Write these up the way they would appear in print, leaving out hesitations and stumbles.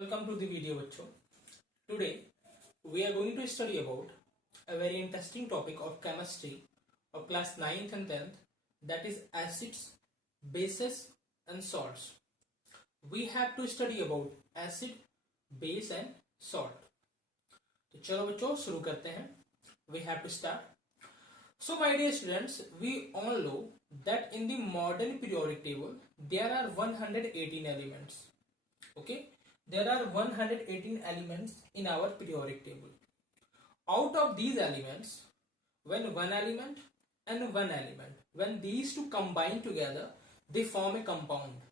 Welcome to the video बच्चों. Today we are going to study about a very interesting topic of chemistry of class 9th and 10th, that is acids, bases and salts. We have to study about acid, base and salt. तो चलो बच्चों शुरू करते हैं. We have to start. So my dear students, we all know that in the modern periodic table there are 118 elements. Okay, there are 118 elements in our periodic table. Out of these elements, when these two combine together, they form a compound.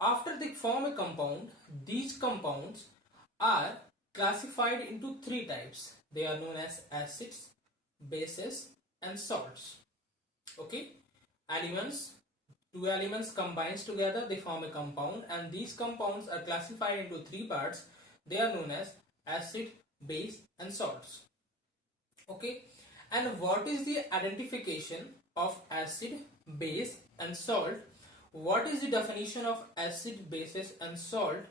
After they form a compound, these compounds are classified into three types. They are known as acids, bases and salts. Okay, two elements combines together, they form a compound, and these compounds are classified into three parts. They are known as acid, base and salts. Okay, and what is the identification of acid, base and salt? What is the definition of acid, bases and salt?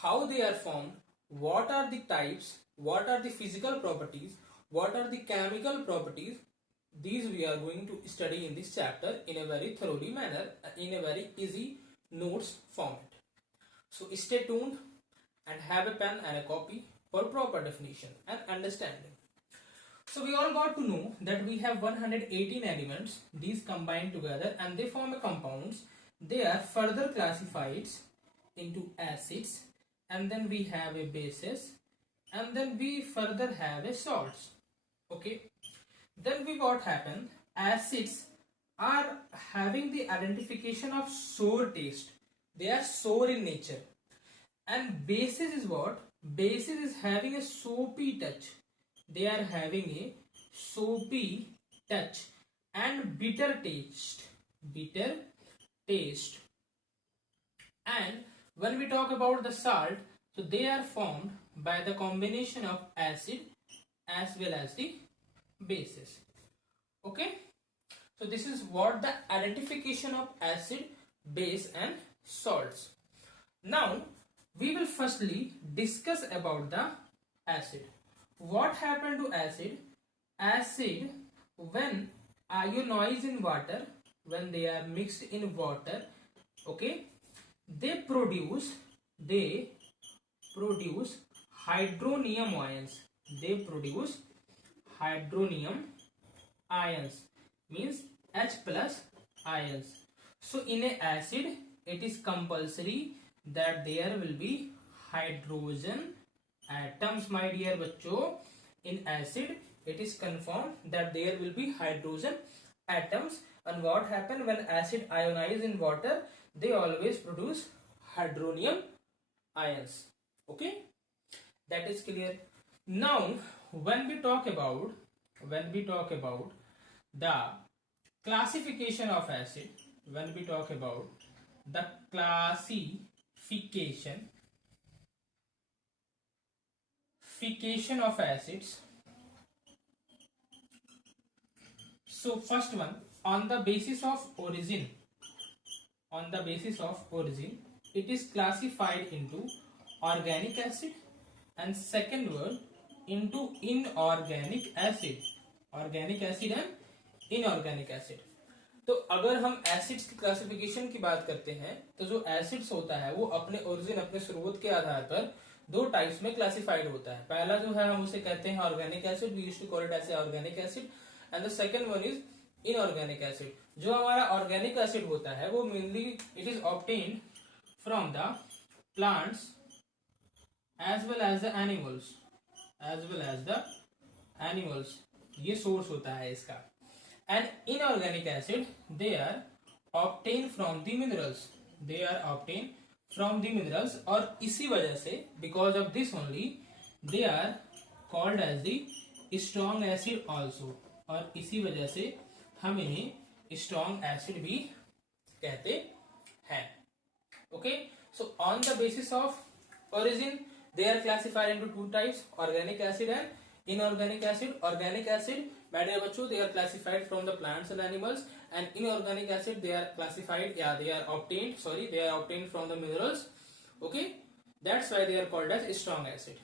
How they are formed? What are the types? What are the physical properties? What are the chemical properties? These we are going to study in this chapter in a very thoroughly manner, in a very easy notes format. So stay tuned and have a pen and a copy for proper definition and understanding. So we all got to know that we have 118 elements. These combine together and they form a compounds. They are further classified into acids, and then we have a bases, and then we further have a salts. Okay, then we what happened, acids are having the identification of sour taste. They are sour in nature. And bases is what? Bases is having a soapy touch. They are having a soapy touch and bitter taste. Bitter taste. And when we talk about the salt, so they are formed by the combination of acid as well as the bases. Okay, so this is what the identification of acid, base and salts. Now we will firstly discuss about the acid. What happened to acid? Acid, when ionized in water, when they are mixed in water, okay, they produce hydronium ions. They produce hydronium ions, means H plus ions. So in a acid it is compulsory that there will be hydrogen atoms, my dear bachcho. In acid it is confirmed that there will be hydrogen atoms. And what happen when acid ionize in water? They always produce hydronium ions. Okay, that is clear. Now when we talk about the classification of acid, when we talk about the classification of acids, so first one, on the basis of origin, it is classified into organic acid, and second word into inorganic acid. Organic acid and inorganic acid. तो अगर हम acids की classification की बात करते हैं तो जो एसिड्स होता है वो अपने ओरिजिन, अपने स्रोत के आधार पर दो टाइप्स में क्लासिफाइड होता है. पहला जो है हम उसे कहते हैं organic acid, we used to call it as organic acid, and the second one is inorganic acid. जो हमारा ऑर्गेनिक एसिड होता है वो mainly it is obtained from the plants as well as the animals. ये source होता है इसका. And inorganic acid they are obtain from the minerals, और इसी वजह से because of this only they are called as the strong acid also, और इसी वजह से हम इन्हें स्ट्रॉन्ग एसिड भी कहते हैं. Okay, so on the basis of origin they are classified into two types, organic acid and inorganic acid. Organic acid, my dear bachcho, they are classified from the plants and animals, and inorganic acid they are classified, they are obtained from the minerals. Okay, That's why they are called as strong acid.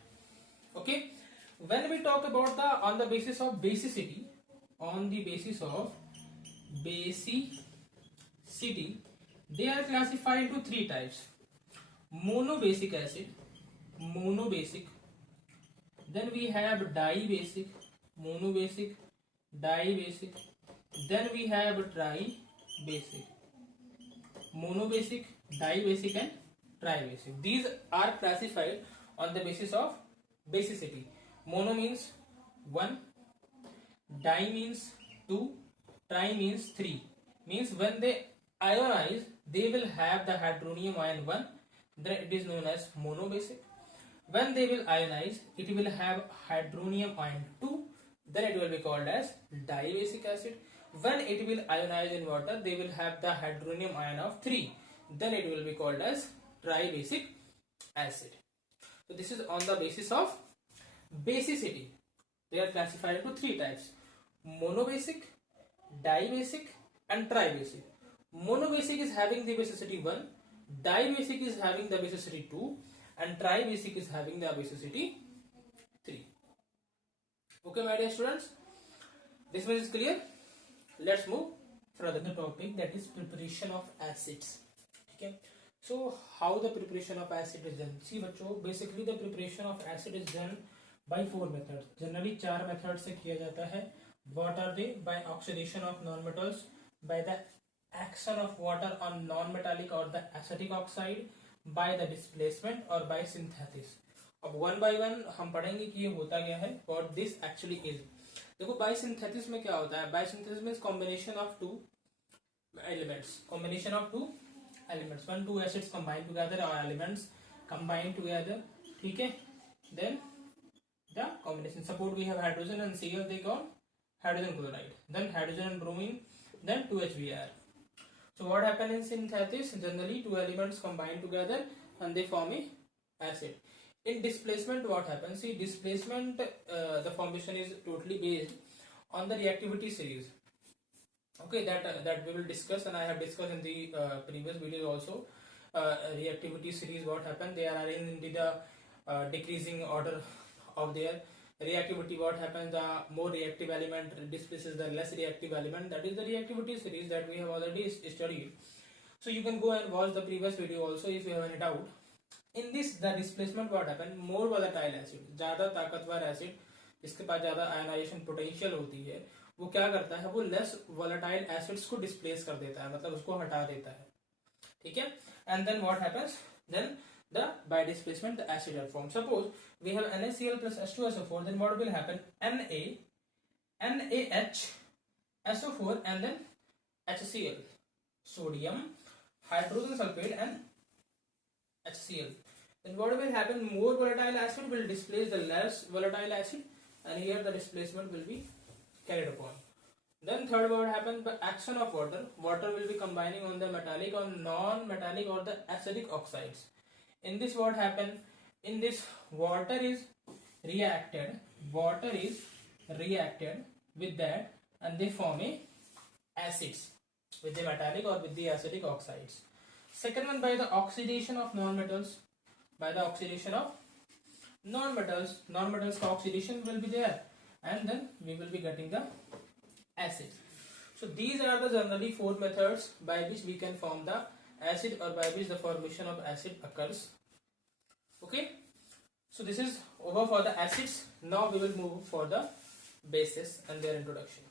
Okay. When we talk about on the basis of basicity, they are classified into three types: monobasic acid, monobasic. Then we have dibasic, monobasic, dibasic. Then we have tribasic, monobasic, dibasic, and tribasic. These are classified on the basis of basicity. Mono means 1, di means 2, tri means 3. Means when they ionize, they will have the hydronium ion 1, then it is known as monobasic. When they will ionize, it will have hydronium ion 2, then it will be called as dibasic acid. When it will ionize in water, they will have the hydronium ion of 3, then it will be called as tribasic acid. So this is on the basis of basicity. They are classified into three types: monobasic, dibasic, and tribasic. Monobasic is having the basicity 1, dibasic is having the basicity 2, and tribasic is having the basicity 3. Okay, my dear students, this one is clear. Let's move further to the topic, that is preparation of acids. Okay, so how the preparation of acid is done? See बच्चों, basically the preparation of acid is done by 4 methods. Generally 4 methods से किया जाता है. What are they? By oxidation of nonmetals, by the action of water on non-metallic or the acetic oxide, by the displacement, or by synthesis. अब one by one हम पढ़ेंगे कि ये होता क्या है, what this actually is. देखो by synthesis में क्या होता है? By synthesis means combination of two elements. Combination of two elements. When two acids combine together or elements combine together, ठीक है? Then the combination. Suppose we have hydrogen and Cl, they call hydrogen chloride. Then hydrogen and bromine, then 2HBr. So what happens in synthesis? Generally two elements combine together and they form a acid. In displacement what happens? See, displacement the formation is totally based on the reactivity series. Okay, that we will discuss, and I have discussed in the previous video also. Reactivity series, what happens? They are arranged in the decreasing order of their reactivity. What happens? The more reactive element displaces the less reactive element. That is the reactivity series that we have already studied. So you can go and watch the previous video also if you have any doubt. In this, the displacement what happens? More volatile acid, ज़्यादा ताकतवर acid, इसके पास ज़्यादा ionization potential होती है, वो क्या करता है? वो less volatile acids को displace कर देता है, मतलब उसको हटा देता है. ठीक है? And then what happens? Then the by displacement the acid are formed. Suppose we have NaCl plus H2SO4, then what will happen? NaH, SO4, and then HCl, sodium, hydrogen sulfate, and HCl. Then what will happen? More volatile acid will displace the less volatile acid, and here the displacement will be carried upon. Then third, what happens? By action of water, water will be combining on the metallic or non-metallic or the acidic oxides. In this what happen? In this water is reacted with that, and they form a acids with the metallic or with the acidic oxides. Second one, by the oxidation of non-metals. By the oxidation of non-metals, non-metals oxidation will be there, and then we will be getting the acid. So these are the generally 4 methods by which we can form the acid, or by which the formation of acid occurs. Okay, so this is over for the acids. Now we will move for the bases and their introduction.